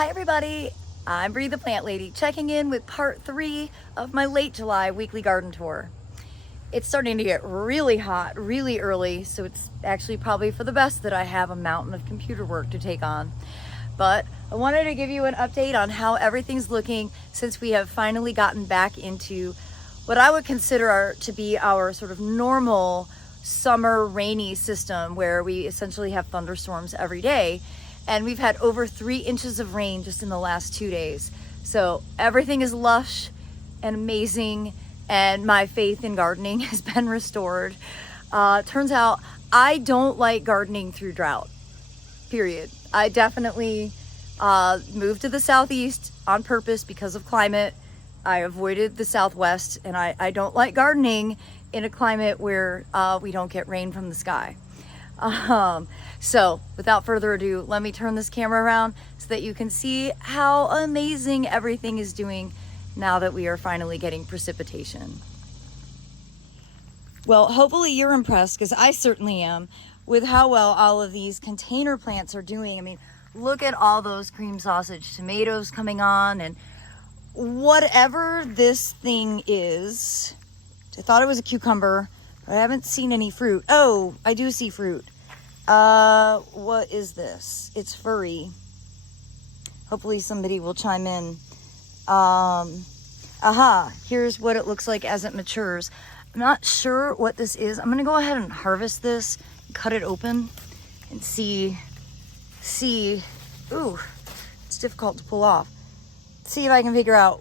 Hi everybody, I'm Bree the Plant Lady, checking in with part 3 of my late July weekly garden tour. It's starting to get really hot really early, so it's actually probably for the best that I have a mountain of computer work to take on. But I wanted to give you an update on how everything's looking since we have finally gotten back into what I would consider to be our sort of normal summer rainy system, where we essentially have thunderstorms every day. And we've had over 3 inches of rain just in the last 2 days. So everything is lush and amazing, and my faith in gardening has been restored. Turns out I don't like gardening through drought, period. I definitely moved to the southeast on purpose because of climate. I avoided the southwest, and I don't like gardening in a climate where we don't get rain from the sky. So without further ado, let me turn this camera around so that you can see how amazing everything is doing now that we are finally getting precipitation. Well, hopefully you're impressed, because I certainly am, with how well all of these container plants are doing. I mean, look at all those cream sausage tomatoes coming on, and whatever this thing is, I thought it was a cucumber, but I haven't seen any fruit. Oh, I do see fruit. What is this? It's furry. Hopefully somebody will chime in. Here's what it looks like as it matures. I'm not sure what this is. I'm gonna go ahead and harvest this, cut it open, and see. Ooh, it's difficult to pull off. See if I can figure out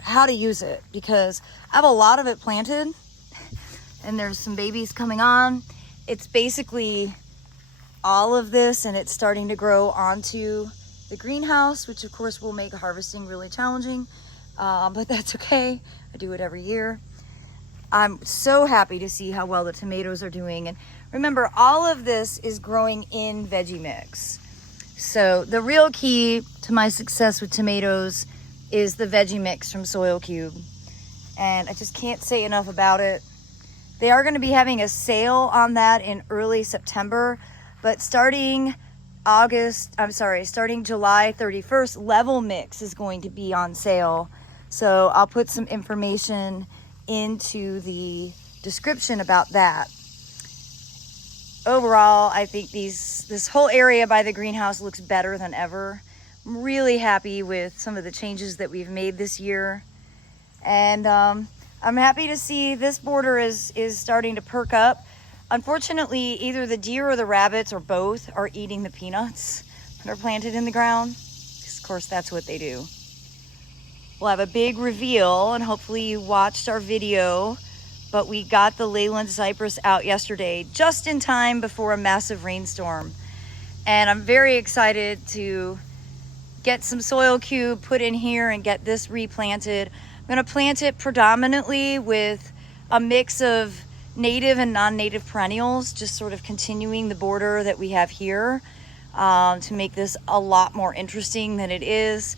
how to use it, because I have a lot of it planted, and there's some babies coming on. It's basically all of this, and it's starting to grow onto the greenhouse, which of course will make harvesting really challenging, but that's okay. I do it every year. I'm so happy to see how well the tomatoes are doing. And remember, all of this is growing in veggie mix. So the real key to my success with tomatoes is the veggie mix from Soil Cube, and I just can't say enough about it. They are going to be having a sale on that in early September, but starting July 31st, Level Mix is going to be on sale. So I'll put some information into the description about that. Overall, I think this whole area by the greenhouse looks better than ever. I'm really happy with some of the changes that we've made this year. And I'm happy to see this border is starting to perk up. Unfortunately, either the deer or the rabbits, or both, are eating the peanuts that are planted in the ground, because of course that's what they do. We'll have a big reveal, and hopefully you watched our video, but we got the Leyland cypress out yesterday, just in time before a massive rainstorm. And I'm very excited to get some Soil Cube put in here and get this replanted. I'm gonna plant it predominantly with a mix of native and non-native perennials, just sort of continuing the border that we have here, to make this a lot more interesting than it is.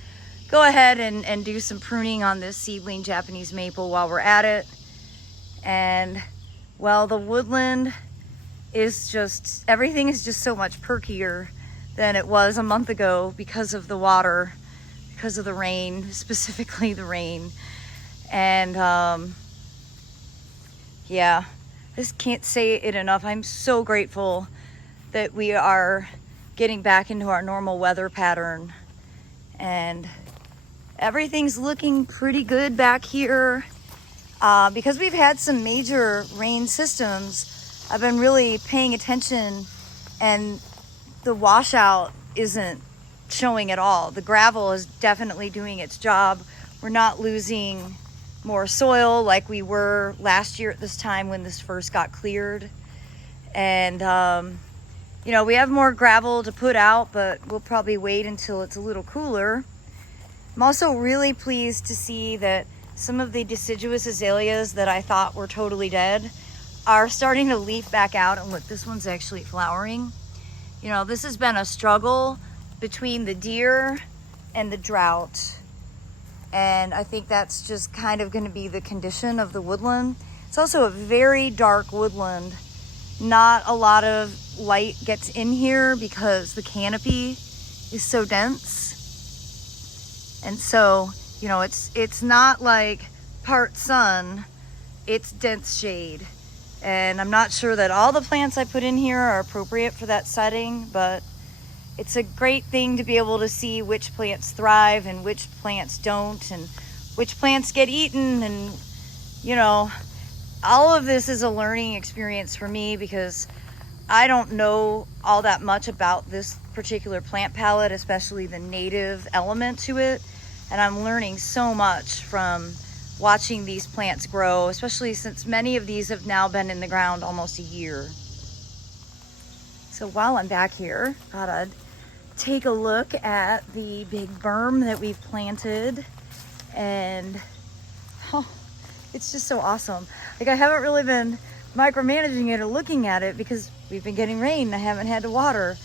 Go ahead and do some pruning on this seedling Japanese maple while we're at it. And well, the woodland is just, everything is just so much perkier than it was a month ago because of the water, because of the rain, specifically the rain. And yeah, I just can't say it enough. I'm so grateful that we are getting back into our normal weather pattern, and everything's looking pretty good back here. Because we've had some major rain systems, I've been really paying attention, and the washout isn't showing at all. The gravel is definitely doing its job. We're not losing more soil like we were last year at this time when this first got cleared. And you know, we have more gravel to put out, but we'll probably wait until it's a little cooler. I'm also really pleased to see that some of the deciduous azaleas that I thought were totally dead are starting to leaf back out. And look, this one's actually flowering. You know, this has been a struggle between the deer and the drought. And I think that's just kind of going to be the condition of the woodland. It's also a very dark woodland. Not a lot of light gets in here because the canopy is so dense. And so, you know, it's not like part sun, it's dense shade. And I'm not sure that all the plants I put in here are appropriate for that setting, but it's a great thing to be able to see which plants thrive and which plants don't, and which plants get eaten. And, you know, all of this is a learning experience for me because I don't know all that much about this particular plant palette, especially the native element to it. And I'm learning so much from watching these plants grow, especially since many of these have now been in the ground almost a year. So while I'm back here, I thought I'd take a look at the big berm that we've planted. And oh, it's just so awesome. Like, I haven't really been micromanaging it or looking at it because we've been getting rain and I haven't had to water.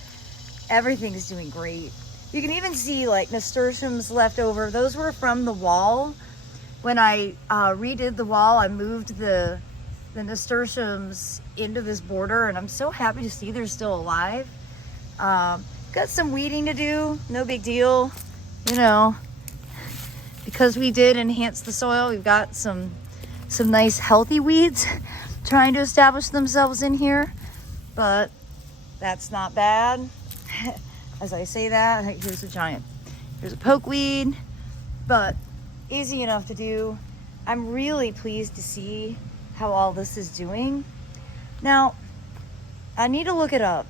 Everything's doing great. You can even see like nasturtiums left over. Those were from the wall. When I redid the wall, I moved the nasturtiums into this border, and I'm so happy to see they're still alive. Got some weeding to do, no big deal. You know, because we did enhance the soil, we've got some nice healthy weeds trying to establish themselves in here, but that's not bad. As I say that, here's a pokeweed, but easy enough to do. I'm really pleased to see how all this is doing. Now, I need to look it up.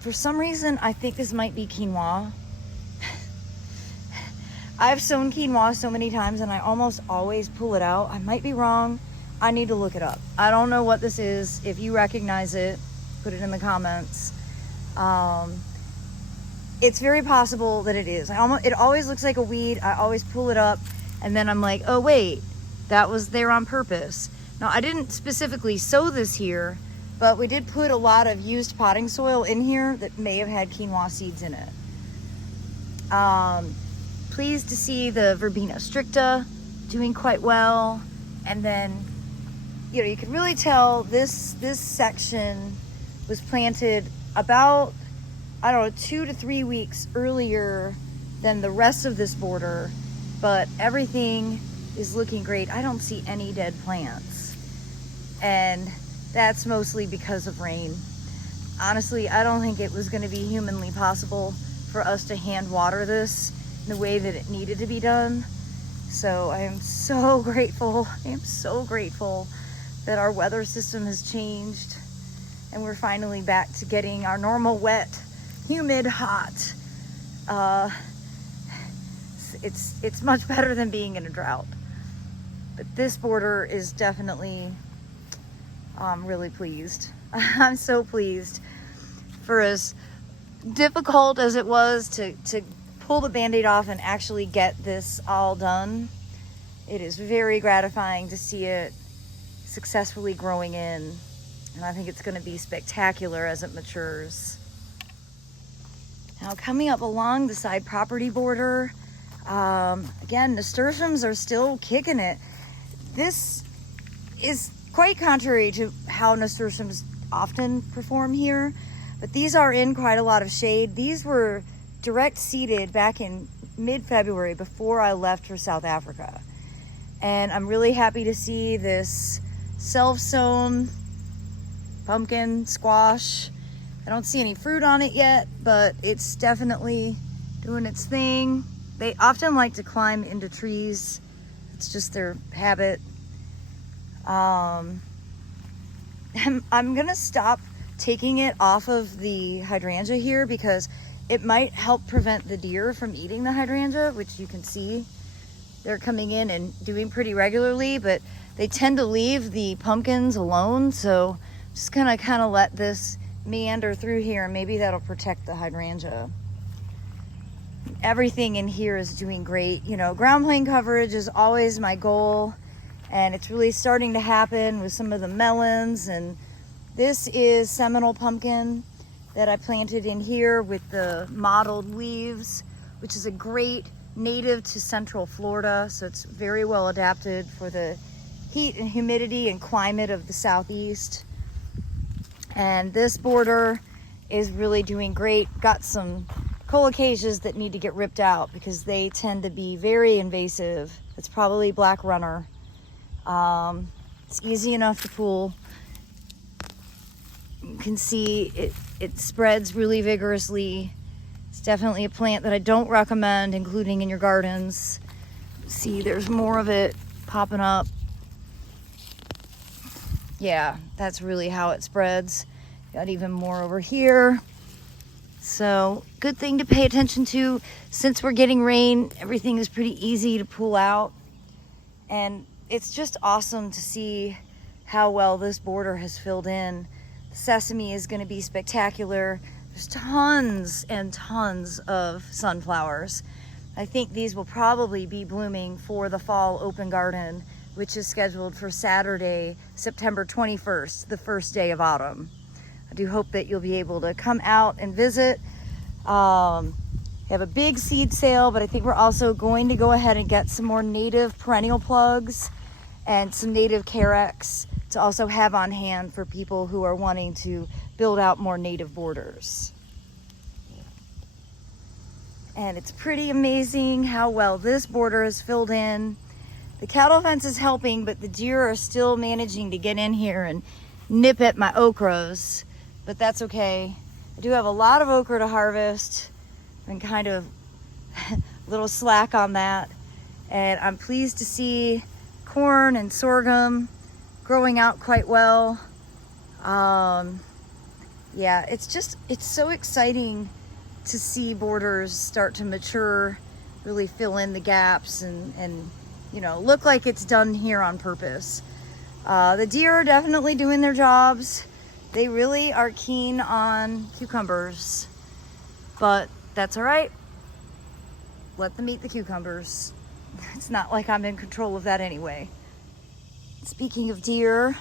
For some reason, I think this might be quinoa. I've sown quinoa so many times and I almost always pull it out. I might be wrong. I need to look it up. I don't know what this is. If you recognize it, put it in the comments. It's very possible that it is. It always looks like a weed. I always pull it up and then I'm like, oh wait, that was there on purpose. Now, I didn't specifically sow this here, but we did put a lot of used potting soil in here that may have had quinoa seeds in it. Pleased to see the verbena stricta doing quite well. And then, you know, you can really tell this section was planted about, I don't know, 2 to 3 weeks earlier than the rest of this border, but everything is looking great. I don't see any dead plants, and that's mostly because of rain. Honestly, I don't think it was going to be humanly possible for us to hand water this in the way that it needed to be done. So I am so grateful. I am so grateful that our weather system has changed and we're finally back to getting our normal wet, humid, hot. It's much better than being in a drought. But this border is definitely, I'm really pleased. I'm so pleased. For as difficult as it was to pull the Band-Aid off and actually get this all done, it is very gratifying to see it successfully growing in. And I think it's going to be spectacular as it matures. Now, coming up along the side property border, again, nasturtiums are still kicking it. This is quite contrary to how nasturtiums often perform here, but these are in quite a lot of shade. These were direct seeded back in mid-February before I left for South Africa. And I'm really happy to see this self-sown pumpkin squash. I don't see any fruit on it yet, but it's definitely doing its thing. They often like to climb into trees. It's just their habit. I'm gonna stop taking it off of the hydrangea here because it might help prevent the deer from eating the hydrangea, which you can see they're coming in and doing pretty regularly, but they tend to leave the pumpkins alone. So I'm just gonna kind of let this meander through here and maybe that'll protect the hydrangea. Everything in here is doing great. You know, ground plane coverage is always my goal, and it's really starting to happen with some of the melons. And this is Seminole pumpkin that I planted in here with the mottled leaves, which is a great native to Central Florida. So it's very well adapted for the heat and humidity and climate of the Southeast. And this border is really doing great. Got some colocasias that need to get ripped out because they tend to be very invasive. It's probably black runner. It's easy enough to pull. You can see it spreads really vigorously. It's definitely a plant that I don't recommend including in your gardens. See, there's more of it popping up. Yeah, that's really how it spreads. Got even more over here. So, good thing to pay attention to. Since we're getting rain, everything is pretty easy to pull out. And it's just awesome to see how well this border has filled in. The sesame is going to be spectacular. There's tons and tons of sunflowers. I think these will probably be blooming for the fall open garden, which is scheduled for Saturday, September 21st, the first day of autumn. I do hope that you'll be able to come out and visit. We have a big seed sale, but I think we're also going to go ahead and get some more native perennial plugs and some native carex to also have on hand for people who are wanting to build out more native borders. And it's pretty amazing how well this border is filled in. The cattle fence is helping, but the deer are still managing to get in here and nip at my okras, but that's okay. I do have a lot of okra to harvest. Been kind of a little slack on that. And I'm pleased to see corn and sorghum growing out quite well. Yeah, it's so exciting to see borders start to mature, really fill in the gaps and you know, look like it's done here on purpose. The deer are definitely doing their jobs. They really are keen on cucumbers, but that's all right. Let them eat the cucumbers. It's not like I'm in control of that anyway. Speaking of deer,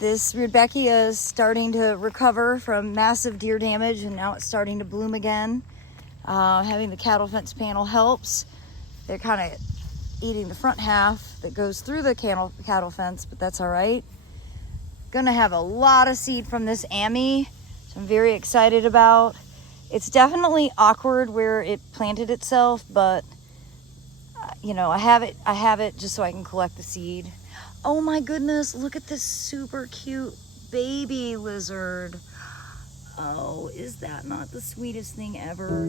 this Rudbeckia is starting to recover from massive deer damage, and now it's starting to bloom again. Having the cattle fence panel helps. They're kind of eating the front half that goes through the cattle fence, but that's all right. Gonna have a lot of seed from this Ammi, which I'm very excited about. It's definitely awkward where it planted itself, but you know, I have it just so I can collect the seed. Oh my goodness, look at this super cute baby lizard. Oh, is that not the sweetest thing ever?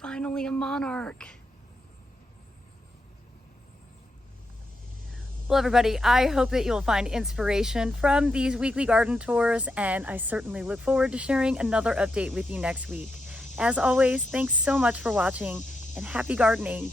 Finally a monarch. Well, everybody, I hope that you'll find inspiration from these weekly garden tours, and I certainly look forward to sharing another update with you next week. As always, thanks so much for watching, and happy gardening.